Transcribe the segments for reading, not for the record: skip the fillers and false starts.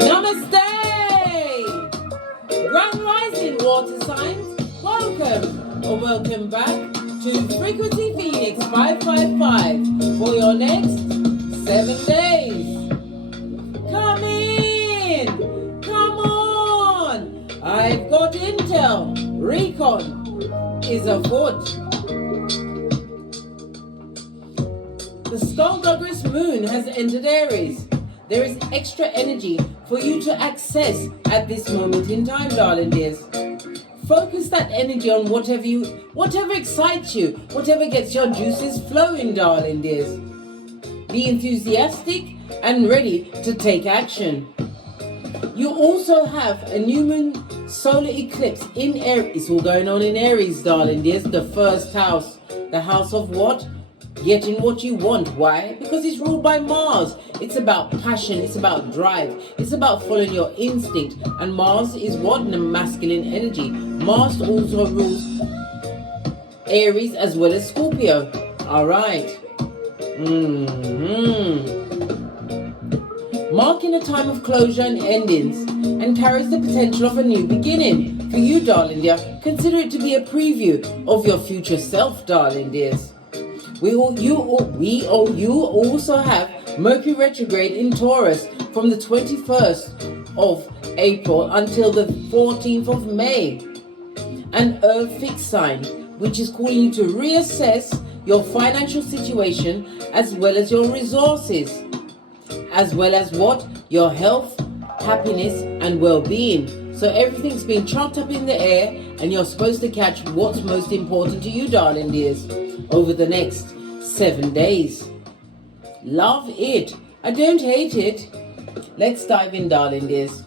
Namaste! Grand Rising Water Signs, welcome or welcome back to Frequency Phoenix 555 for your next 7 days. Come in! Come on! I've got intel. Recon is afoot. The Skulldugger's moon has entered Aries. There is extra energy for you to access at this moment in time, darling dears. Focus that energy on whatever excites you, whatever gets your juices flowing, darling dears. Be enthusiastic and ready to take action. You also have a new moon solar eclipse in Aries. It's all going on in Aries, darling dears. The first house. The house of what? Getting what you want. Why? Because it's ruled by Mars. It's about passion. It's about drive. It's about following your instinct. And Mars is what? The masculine energy. Mars also rules Aries as well as Scorpio. Alright. Marking a time of closure and endings, and carries the potential of a new beginning. For you, darling dear, consider it to be a preview of your future self, darling dears. You also have Mercury retrograde in Taurus from the 21st of April until the 14th of May. An Earth fixed sign, which is calling you to reassess your financial situation as well as your resources, as well as what? Your health, happiness and well-being. So everything's been chucked up in the air and you're supposed to catch what's most important to you, darling dears, over the next 7 days. Love it. I don't hate it. Let's dive in, darling dears.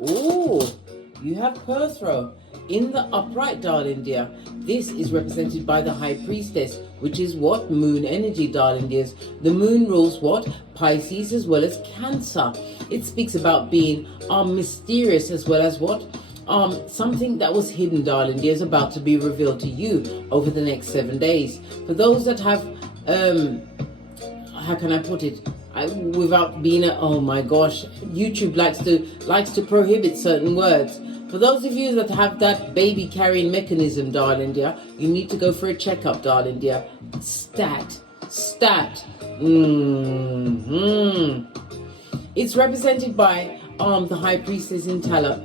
Ooh, you have Perthro in the upright, darling dear. This is represented by the High Priestess, which is what? Moon energy, darling dears. The moon rules what? Pisces as well as Cancer. It speaks about being mysterious as well as what? Something that was hidden, darling dears, about to be revealed to you over the next 7 days. For those that have, how can I put it? Without being oh my gosh, YouTube likes to prohibit certain words. For those of you that have that baby carrying mechanism, darling dear, you need to go for a checkup, darling dear. Stat. It's represented by the High Priestess in Tarot.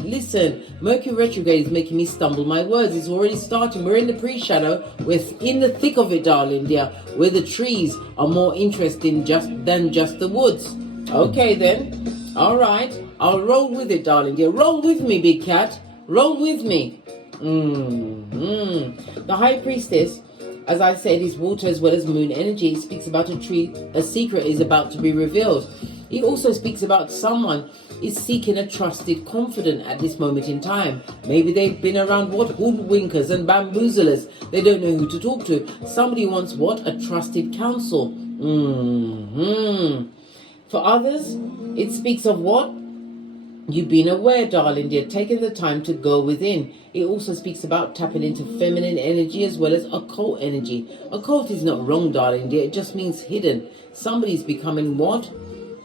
Listen, Mercury retrograde is making me stumble my words. It's already starting. We're in the pre-shadow. We're in the thick of it, darling dear, where the trees are more interesting than just the woods. Okay then. All right. I'll roll with it, darling dear. Roll with me, big cat. Roll with me. The High Priestess, as I said, is water as well as moon energy. It speaks about a tree. A secret is about to be revealed. It also speaks about someone is seeking a trusted confidant at this moment in time. Maybe they've been around what? Hoodwinkers and bamboozlers. They don't know who to talk to. Somebody wants what? A trusted counsel. For others, it speaks of what? You've been aware, darling dear, taking the time to go within. It also speaks about tapping into feminine energy as well as occult energy. Occult is not wrong, darling dear. It just means hidden. Somebody's becoming what?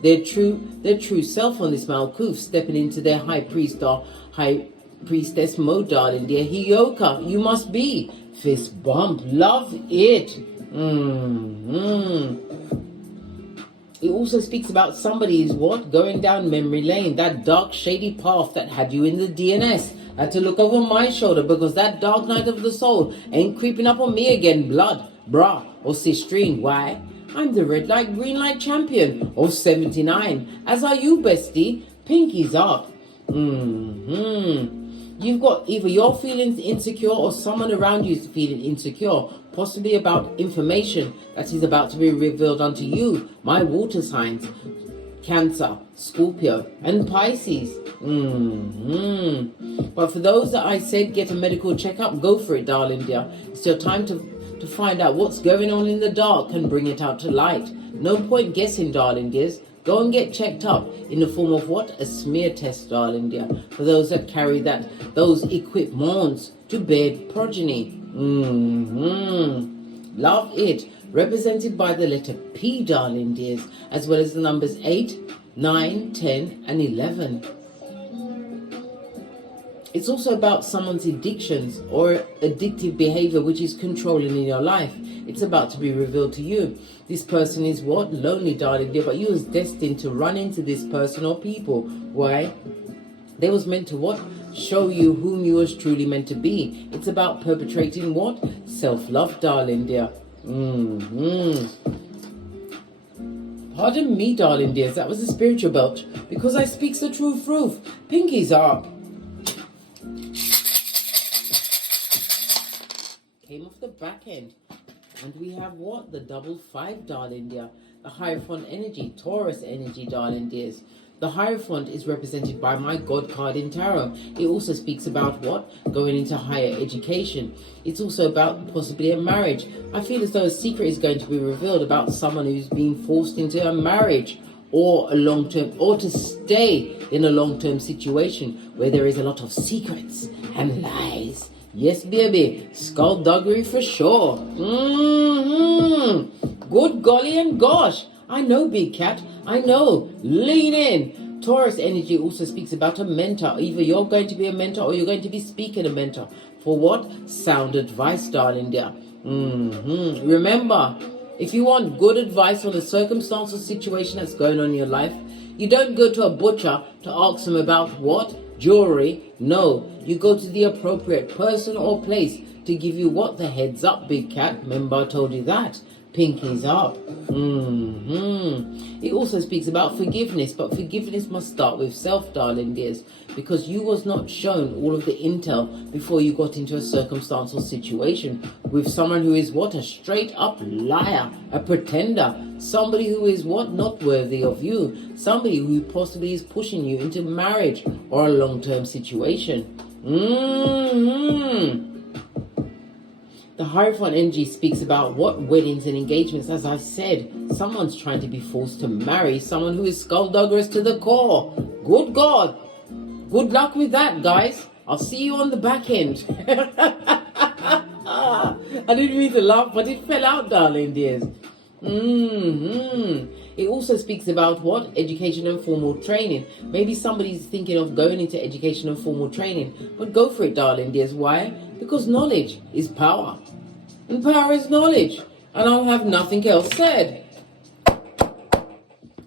Their true self on this Malkuth, stepping into their high priest or high priestess mode, darling dear. HEYOKA, you must be. Fist bump. Love it. It also speaks about somebody is what? Going down memory lane. That dark, shady path that had you in the DNS. I had to look over my shoulder because that dark night of the soul ain't creeping up on me again. Blood, brah, or sistrine. Why? I'm the red light, green light champion of 79. As are you, bestie. Pinkies up. You've got either you're feeling insecure or someone around you is feeling insecure, possibly about information that is about to be revealed unto you. My water signs, Cancer, Scorpio, and Pisces. But for those that I said get a medical checkup, go for it, darling dear. It's your time to find out what's going on in the dark and bring it out to light. No point guessing, darling dears. Go and get checked up in the form of what? A smear test, darling dear. For those that carry those equipments to bear progeny. Love it. Represented by the letter P, darling dears, as well as the numbers 8, 9, 10, and 11. It's also about someone's addictions or addictive behavior which is controlling in your life. It's about to be revealed to you. This person is what? Lonely, darling dear, but you was destined to run into this person or people. Why? They was meant to what? Show you whom you was truly meant to be. It's about perpetrating what? Self-love, darling dear. Pardon me, darling dears, that was a spiritual belch, because I speaks the truth. Pinkies up. Came off the back end. And we have what? The double 5, darling dear. The Hierophant energy, Taurus energy, darling dears. The Hierophant is represented by my God card in Tarot. It also speaks about what? Going into higher education. It's also about possibly a marriage. I feel as though a secret is going to be revealed about someone who's been forced into a marriage or a long-term, or to stay in a long-term situation where there is a lot of secrets and lies. Yes, baby. Skullduggery for sure. Good golly and gosh. I know, big cat. I know. Lean in. Taurus energy also speaks about a mentor. Either you're going to be a mentor or you're going to be speaking a mentor. For what? Sound advice, darling dear. Remember, if you want good advice on a circumstance or situation that's going on in your life, you don't go to a butcher to ask them about what? Jewelry. No, you go to the appropriate person or place to give you what? The heads up, big cat. Remember I told you that. Pinkies up. It also speaks about forgiveness, but forgiveness must start with self, darling dears, because you was not shown all of the intel before you got into a circumstance or situation with someone who is what? A straight up liar, a pretender, somebody who is what? Not worthy of you, somebody who possibly is pushing you into marriage or a long-term situation. The Hierophant energy speaks about what? Weddings and engagements. As I said, someone's trying to be forced to marry someone who is skullduggerous to the core. Good God. Good luck with that, guys. I'll see you on the back end. I didn't mean to laugh, but it fell out, darling dears. It also speaks about what? Education and formal training. Maybe somebody's thinking of going into education and formal training, but go for it, darling dears. Why? Because knowledge is power, and power is knowledge, and I'll have nothing else said.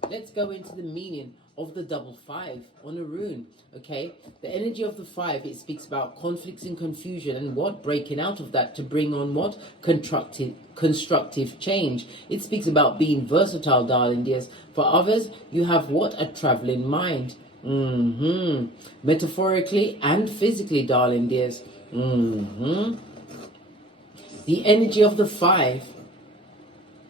Let's go into the meaning of the double 5 on a rune. Okay, the energy of the 5, it speaks about conflicts and confusion and what? Breaking out of that to bring on what? Constructive change. It speaks about being versatile, darling dears. For others, you have what? A traveling mind. Metaphorically and physically, darling dears. The energy of the 5,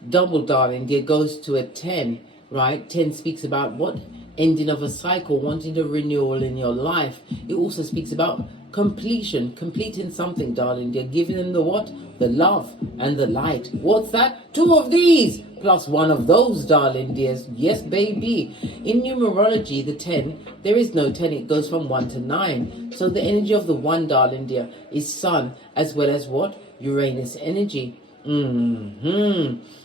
double, darling dear, goes to a 10, right? 10 speaks about what? Ending of a cycle, wanting a renewal in your life. It also speaks about completion, completing something, darling dear, giving them the what? The love and the light. What's that? 2 of these plus 1 of those, darling dears. Yes, baby. In numerology, the 10, there is no 10. It goes from 1 to 9. So the energy of the 1, darling dear, is Sun, as well as what? Uranus energy.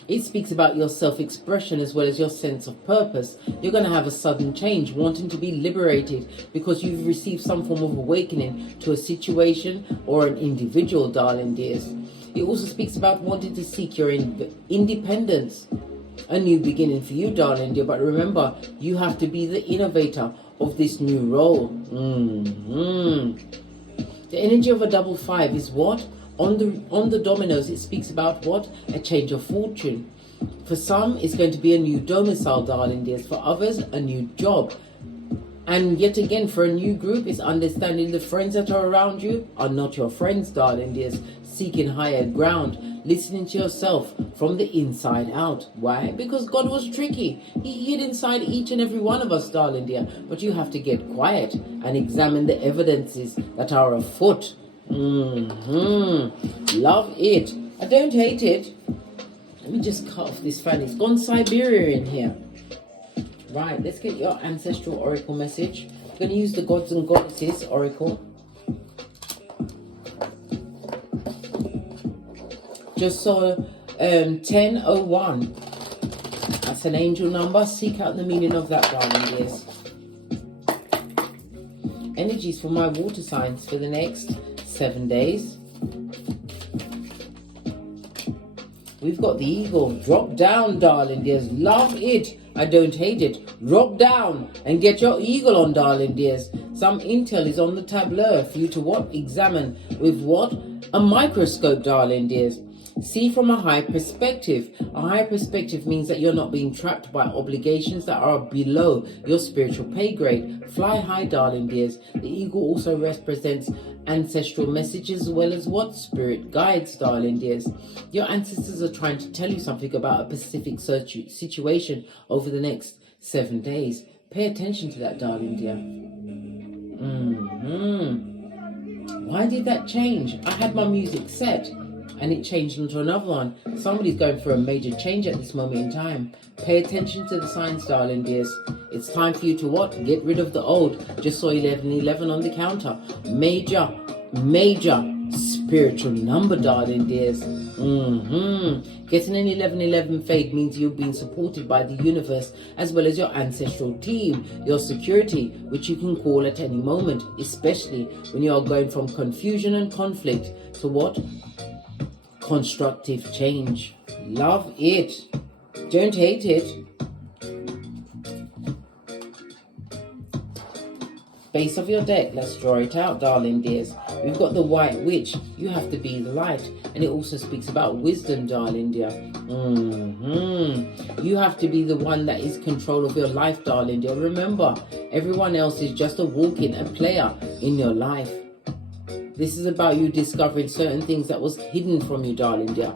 It speaks about your self-expression as well as your sense of purpose. You're going to have a sudden change, wanting to be liberated because you've received some form of awakening to a situation or an individual, darling dears. It also speaks about wanting to seek your independence. A new beginning for you, darling dear. But remember, you have to be the innovator of this new role. The energy of a double 5 is what? On the dominoes, it speaks about what? A change of fortune. For some, it's going to be a new domicile, darling dears. For others, a new job. And yet again, for a new group, it's understanding the friends that are around you are not your friends, darling dears. Seeking higher ground. Listening to yourself from the inside out. Why? Because God was tricky. He hid inside each and every one of us, darling dear. But you have to get quiet and examine the evidences that are afoot. Love it. I don't hate it. Let me just cut off this fan. It's gone Siberia in here. Right, let's get your ancestral oracle message. I'm going to use the Gods and Goddesses oracle. Just saw 1001. That's an angel number. Seek out the meaning of that, darling dears. Energies for my water signs for the next 7 days. We've got the eagle. Drop down, darling dears. Love it. I don't hate it. Drop down and get your eagle on, darling dears. Some intel is on the tableau for you to what? Examine with what? A microscope, darling dears. See from a high perspective. A high perspective means that you're not being trapped by obligations that are below your spiritual pay grade. Fly high, darling dears. The eagle also represents ancestral messages as well as what? Spirit guides, darling dears. Your ancestors are trying to tell you something about a specific situation over the next 7 days. Pay attention to that, darling dear. Why did that change? I had my music set and it changed into another one. Somebody's going through a major change at this moment in time. Pay attention to the signs, darling dears. It's time for you to what? Get rid of the old. Just saw 1111 on the counter. Major spiritual number, darling dears. Getting an 1111 fade means you've been supported by the universe as well as your ancestral team, your security, which you can call at any moment, especially when you are going from confusion and conflict to what? Constructive change. Love it. Don't hate it. Base of your deck, let's draw it out, darling dears. We've got the White Witch. You have to be the light. And it also speaks about wisdom, darling dear. You have to be the one that is control of your life, darling dear. Remember, everyone else is just a walk-in, a player in your life. This is about you discovering certain things that was hidden from you, darling dear.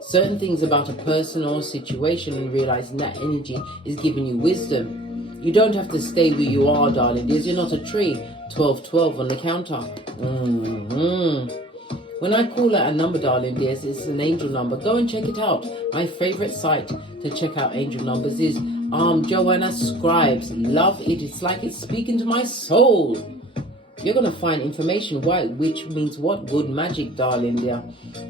Certain things about a person or a situation and realizing that energy is giving you wisdom. You don't have to stay where you are, darling dears. You're not a tree. 1212 on the counter. When I call out a number, darling dears, it's an angel number. Go and check it out. My favorite site to check out angel numbers is Joanna Scribes. Love it. It's like it's speaking to my soul. You're going to find information, which means what? Good magic, darling dear.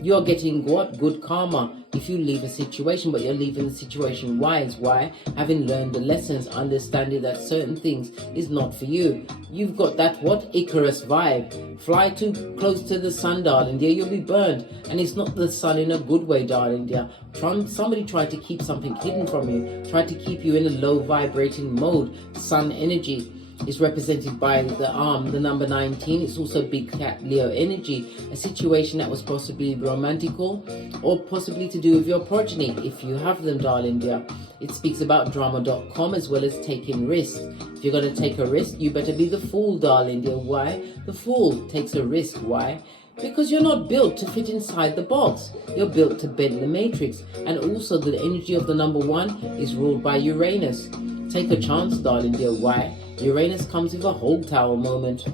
You're getting what? Good karma if you leave a situation, but you're leaving the situation wise. Why? Having learned the lessons, understanding that certain things is not for you. You've got that what? Icarus vibe. Fly too close to the sun, darling dear, you'll be burned. And it's not the sun in a good way, darling dear. Somebody tried to keep something hidden from you, tried to keep you in a low vibrating mode. Sun energy is represented by the number 19. It's also big cat Leo energy, a situation that was possibly romantical or possibly to do with your progeny if you have them, darling dear. It speaks about drama.com as well as taking risks. If you're going to take a risk, you better be the fool, darling dear. Why? The fool takes a risk. Why? Because you're not built to fit inside the box. You're built to bend the matrix. And also the energy of the number 1 is ruled by Uranus. Take a chance, darling dear. Why? Uranus comes with a whole tower moment.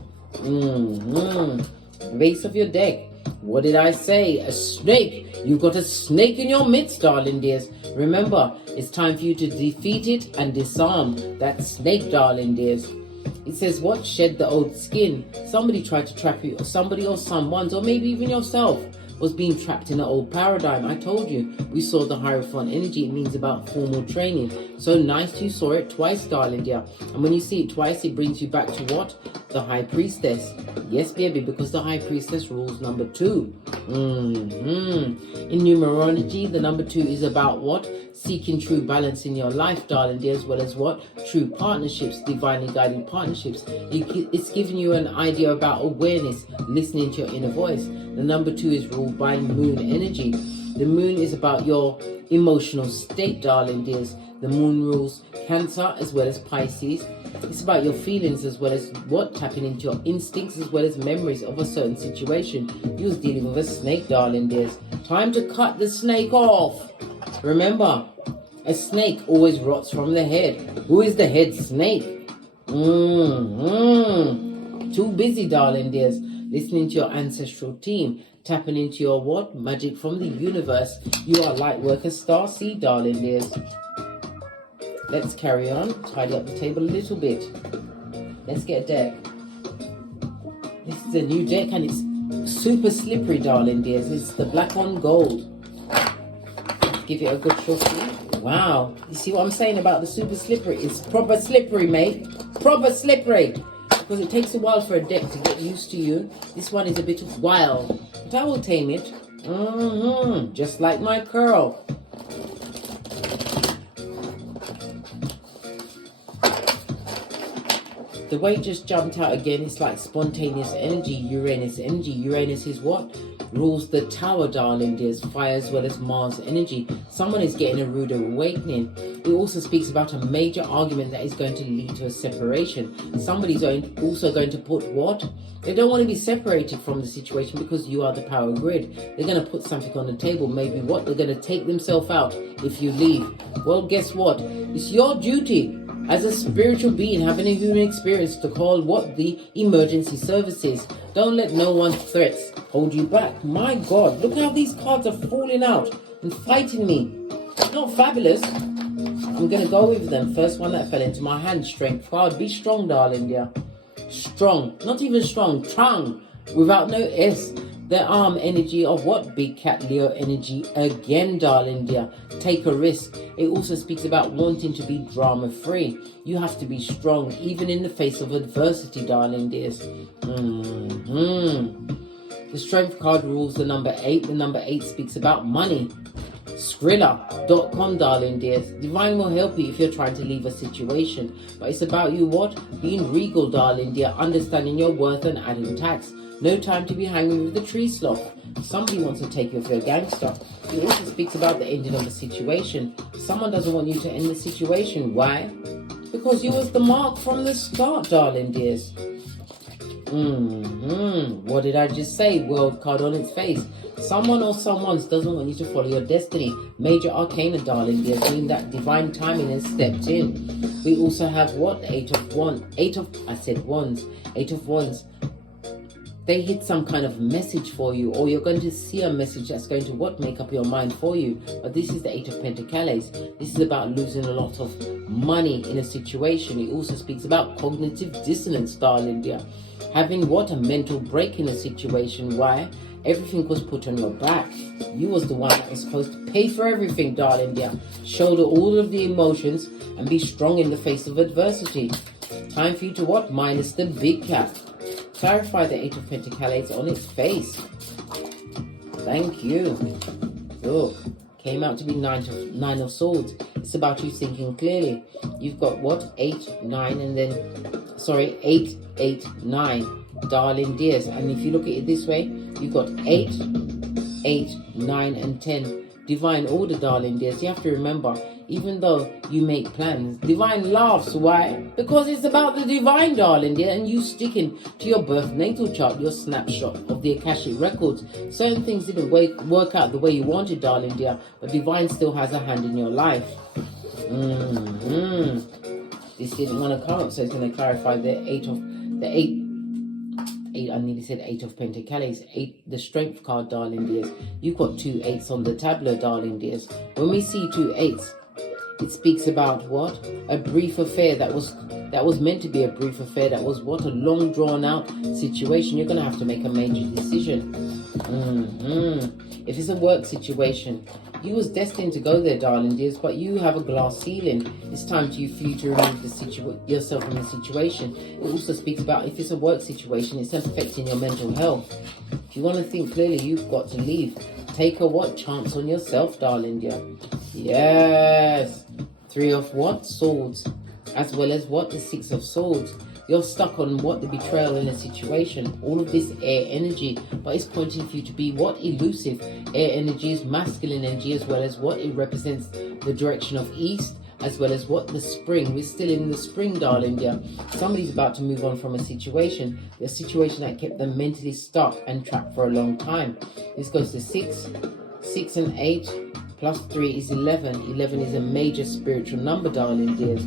Base of your deck. What did I say? A snake. You've got a snake in your midst, darling dears. Remember, it's time for you to defeat it and disarm that snake, darling dears. It says what? Shed the old skin. Somebody tried to trap you, or somebody or someone, or maybe even yourself was being trapped in an old paradigm. I told you, we saw the Hierophant energy. It means about formal training. So nice you saw it twice, darling dear. And when you see it twice, it brings you back to what? The High Priestess. Yes, baby, because the High Priestess rules number 2. In numerology, the number 2 is about what? Seeking true balance in your life, darling dear, as well as what? True partnerships, divinely guided partnerships. It's giving you an idea about awareness, listening to your inner voice. The number 2 is ruled by moon energy. The moon is about your emotional state, darling dears. The moon rules Cancer as well as Pisces. It's about your feelings as well as what? Tapping into your instincts as well as memories of a certain situation. You was dealing with a snake, darling dears. Time to cut the snake off. Remember, a snake always rots from the head. Who is the head snake? Too busy, darling dears, listening to your ancestral team, tapping into your what? Magic from the universe. You are Lightworker Star Seed, darling dears. Let's carry on. Tidy up the table a little bit. Let's get a deck. This is a new deck and it's super slippery, darling dears. It's the black on gold. Give it a good shuffle. Wow. You see what I'm saying about the super slippery? It's proper slippery, mate. Proper slippery. Because it takes a while for a deck to get used to you. This one is a bit wild. But I will tame it. Just like my curl. The way it just jumped out again, it's like spontaneous energy, Uranus energy. Uranus is what? Rules the tower, darling dears. Fire as well as Mars energy. Someone is getting a rude awakening. It also speaks about a major argument that is going to lead to a separation. Somebody's also going to put what? They don't want to be separated from the situation because you are the power grid. They're going to put something on the table. Maybe what? They're going to take themselves out if you leave. Well, guess what? It's your duty as a spiritual being having a human experience to call what? The emergency services. Don't let no one's threats hold you back. My God, look how these cards are falling out and fighting me. Not fabulous. I'm going to go with them. First one that fell into my hand, strength card. Be strong, darling, dear. Strong. Not even strong. Strong. Without no S. The arm energy of what? Big cat Leo energy again, darling dear. Take a risk. It also speaks about wanting to be drama free. You have to be strong even in the face of adversity, darling dears. The strength card rules the number 8. The number 8 speaks about money. Skrilla.com, darling dears. Divine will help you if you're trying to leave a situation. But it's about you what? Being regal, darling dear. Understanding your worth and adding tax. No time to be hanging with the tree sloth. Somebody wants to take you off your gangster. It also speaks about the ending of a situation. Someone doesn't want you to end the situation. Why? Because you was the mark from the start, darling dears. What did I just say? World card on its face. Someone or someones doesn't want you to follow your destiny. Major arcana, darling dears, meaning that divine timing has stepped in. We also have what? Eight of Wands. Eight of Wands. They hit some kind of message for you, or you're going to see a message that's going to what? Make up your mind for you. But this is the 8 of Pentacles. This is about losing a lot of money in a situation. It also speaks about cognitive dissonance, darling dear. Having what? A mental break in a situation. Why? Everything was put on your back. You was the one that was supposed to pay for everything, darling dear. Shoulder all of the emotions and be strong in the face of adversity. Time for you to what? Minus the big cat. Clarify the 8 of Pentacles on its face. Thank you. Look, came out to be 9 of Swords. It's about you thinking clearly. You've got what? 8, 9, and then, sorry, 8, 8, 9, darling dears. And if you look at it this way, you've got 8, 8, 9, and 10. Divine order, darling dears. You have to remember, even though you make plans, divine laughs. Why? Because it's about the divine, darling dear, and you sticking to your birth natal chart, your snapshot of the Akashic records. Certain things didn't work out the way you wanted, darling dear, but divine still has a hand in your life. This didn't want to come up, so it's going to clarify the 8, I nearly said 8 of Pentacles. 8, the strength card, darling dears. You've got 2 8s on the tableau, darling dears. When we see 2 8s, it speaks about what? A brief affair that was meant to be a brief affair. That was what? A long drawn out situation. You're going to have to make a major decision. If it's a work situation, you was destined to go there, darling dears, but you have a glass ceiling. It's time for you to remove yourself from the situation. It also speaks about if it's a work situation, it's affecting your mental health. If you want to think clearly, you've got to leave. Take a what? Chance on yourself, darling dear. Yes. 3 of what? Swords. As well as what? The 6 of Swords. You're stuck on what? The betrayal in a situation. All of this air energy. But it's pointing for you to be what? Elusive. Air energy is masculine energy, as well as what? It represents the direction of east, as well as what? The spring. We're still in the spring, darling dear. Somebody's about to move on from a situation. A situation that kept them mentally stuck and trapped for a long time. This goes to 6. 6 and 8. Plus 3 is 11. 11 is a major spiritual number, darling dears.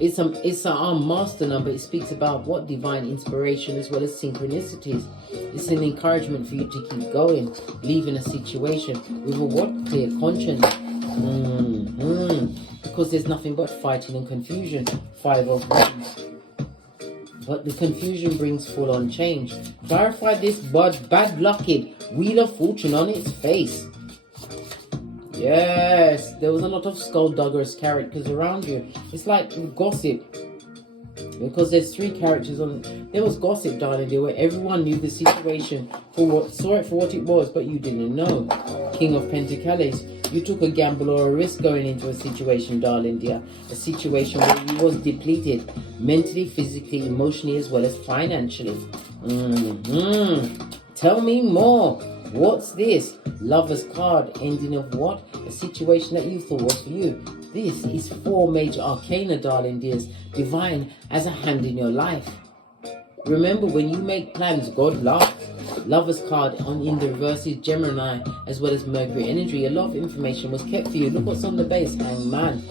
It's our master number. It speaks about what? Divine inspiration as well as synchronicities. It's an encouragement for you to keep going, leaving a situation with a what? Clear conscience. because there's nothing but fighting and confusion. 5 of Wands. But the confusion brings full-on change. Clarify this bad lucky Wheel of Fortune on its face. Yes, there was a lot of skulldugger's characters around you. It's like gossip. Because there's 3 characters on. There was gossip, darling dear, where everyone knew the situation saw it for what it was, but you didn't know. King of Pentacles. You took a gamble or a risk going into a situation, darling dear. A situation where you was depleted. Mentally, physically, emotionally, as well as financially. Tell me more. What's this? Lover's card. Ending of what? A situation that you thought was for you. This is 4 major arcana, darling dears. Divine as a hand in your life. Remember, when you make plans, God laughs. Lover's card in the reverse is Gemini as well as Mercury energy. A lot of information was kept for you. Look what's on the base. Hangman.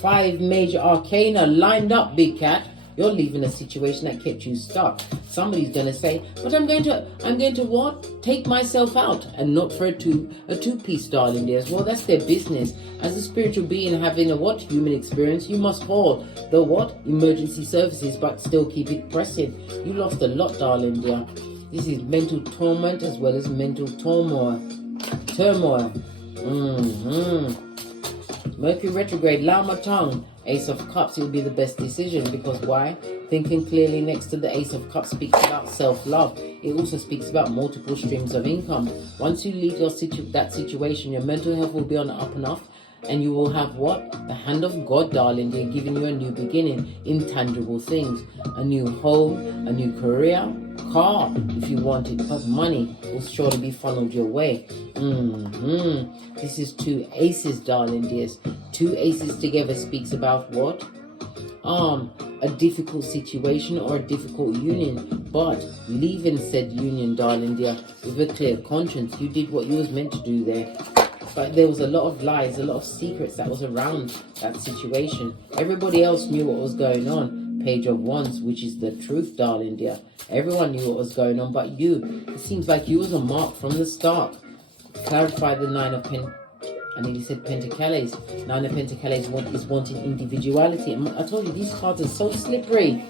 5 major arcana lined up, big cat. You're leaving a situation that kept you stuck. Somebody's going to say, but I'm going to what? Take myself out, and not for a two-piece, darling dears. Well, that's their business. As a spiritual being having a what? Human experience, you must call the what? Emergency services, but still keep it pressing. You lost a lot, darling dear. This is mental torment as well as mental turmoil. Mercury retrograde, allow my tongue. Ace of Cups, it will be the best decision. Because why? Thinking clearly next to the Ace of Cups speaks about self-love. It also speaks about multiple streams of income. Once you leave that situation, your mental health will be on the up and up. And you will have what? The hand of God, darling. They're giving you a new beginning. Intangible things. A new home, a new career, car, if you want it. But money will surely be funneled your way. This is 2 aces, darling dears. 2 aces together speaks about what? A difficult situation or a difficult union. But leaving said union, darling dear, with a clear conscience. You did what you was meant to do there. But there was a lot of lies, a lot of secrets that was around that situation. Everybody else knew what was going on. Page of Wands, which is the truth, darling dear. Everyone knew what was going on, but you. It seems like you was a mark from the start. Clarify the 9 of I nearly said Pentacles. 9 of Pentacles is wanting individuality. I told you, these cards are so slippery.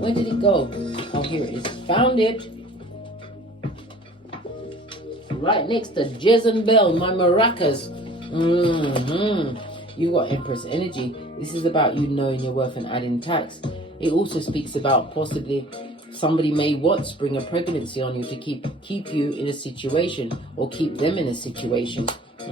Where did it go? Oh, here it is. Found it. Right next to Jezebel, my maracas. You got Empress energy. This is about you knowing your worth and adding tax. It also speaks about possibly somebody may spring a pregnancy on you to keep you in a situation or keep them in a situation. But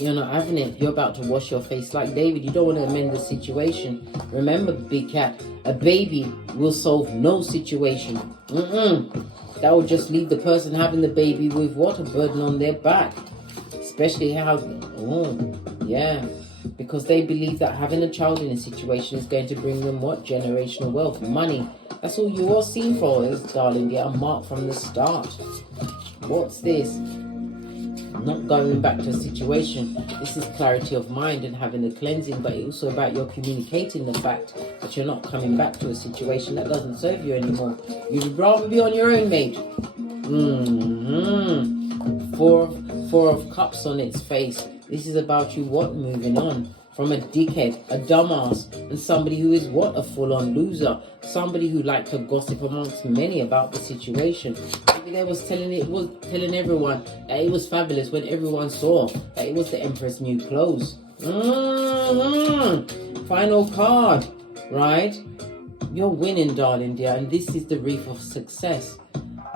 you're not having it. You're about to wash your face like David. You don't want to amend the situation. Remember, big cat, a baby will solve no situation. That will just leave the person having the baby with what? A burden on their back. Especially because they believe that having a child in a situation is going to bring them what? Generational wealth, money. That's all you are seen for, darling. Get a mark from the start. What's this? Not going back to a situation. This is clarity of mind and having a cleansing, but it's also about your communicating the fact that you're not coming back to a situation that doesn't serve you anymore. You'd rather be on your own, mate. Four of Cups on its face. This is about you moving on from a dickhead, a dumbass, and somebody who is a full-on loser. Somebody who liked to gossip amongst many about the situation. Maybe they was telling everyone that it was fabulous when everyone saw that it was the Empress new clothes. Final card, right? You're winning, darling dear, and this is the reef of success.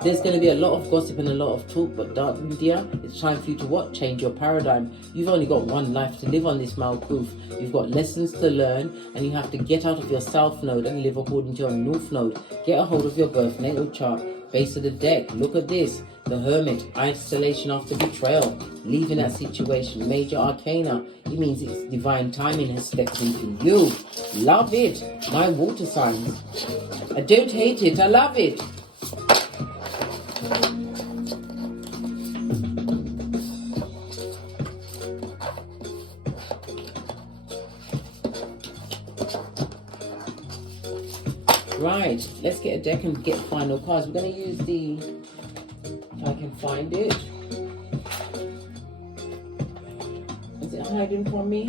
There's going to be a lot of gossip and a lot of talk, but darling dear, it's time for you to change your paradigm. You've only got one life to live on this Malkuth. You've got lessons to learn, and you have to get out of your South Node and live according to your North Node. Get a hold of your birth natal chart. Base of the deck, look at this. The Hermit, isolation after betrayal, leaving that situation. Major Arcana, it means it's divine timing has stepped into you. Love it, my water signs. I don't hate it, I love it. Right, let's get a deck and get final cards. We're going to use if I can find it. hiding from me?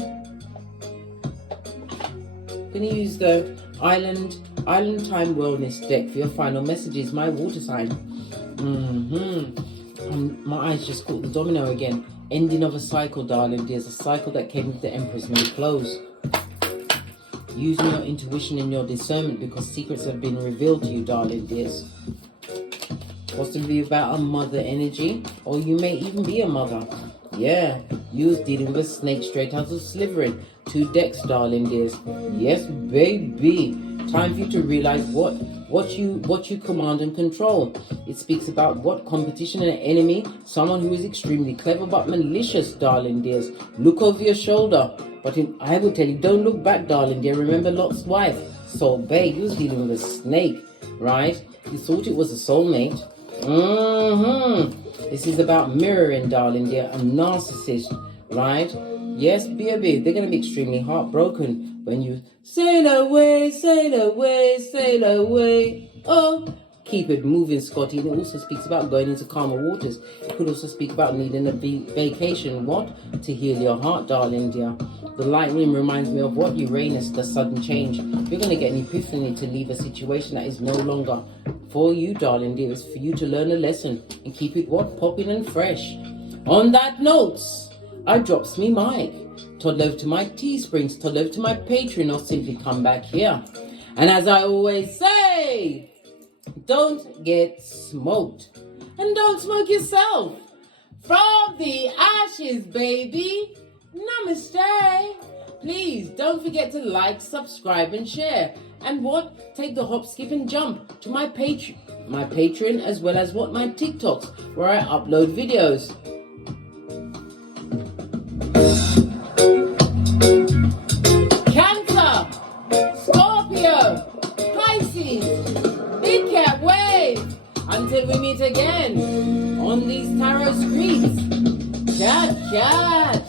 Can you use the Island Time Wellness deck for your final messages? My water sign. My eyes just caught the domino again. Ending of a cycle, darling dears. A cycle that came with the Empress may close. Using your intuition and your discernment because secrets have been revealed to you, darling dears. Possibly about a mother energy, or you may even be a mother. Yeah, you was dealing with a snake straight out of Slytherin. 2 decks, darling dears. Yes, baby. Time for you to realize what you command and control. It speaks about what competition and an enemy, someone who is extremely clever but malicious, darling dears. Look over your shoulder. But I will tell you, don't look back, darling dear. Remember Lot's wife, Soul Bay. You was dealing with a snake, right? You thought it was a soulmate. This is about mirroring, darling dear. A narcissist, right? Yes, baby. They're going to be extremely heartbroken when you sail away, sail away, sail away. Oh, keep it moving, Scotty. And it also speaks about going into calmer waters. It could also speak about needing a vacation. What? To heal your heart, darling dear. The lightning reminds me of what? Uranus, the sudden change. You're going to get an epiphany to leave a situation that is no longer for you, darling dear. It's for you to learn a lesson and keep it what? Popping and fresh. On that note, I drops me mic. Toddle over to my Teesprings, toddle over to my Patreon, or simply come back here. And as I always say, don't get smoked. And don't smoke yourself. From the ashes, baby. Namaste. Please don't forget to like, subscribe, and share. And what? Take the hop, skip, and jump to my Patreon, as well as what? My TikToks, where I upload videos. Cancer, Scorpio, Pisces, Big Cat Wave. Until we meet again on these tarot streets. Chat, chat.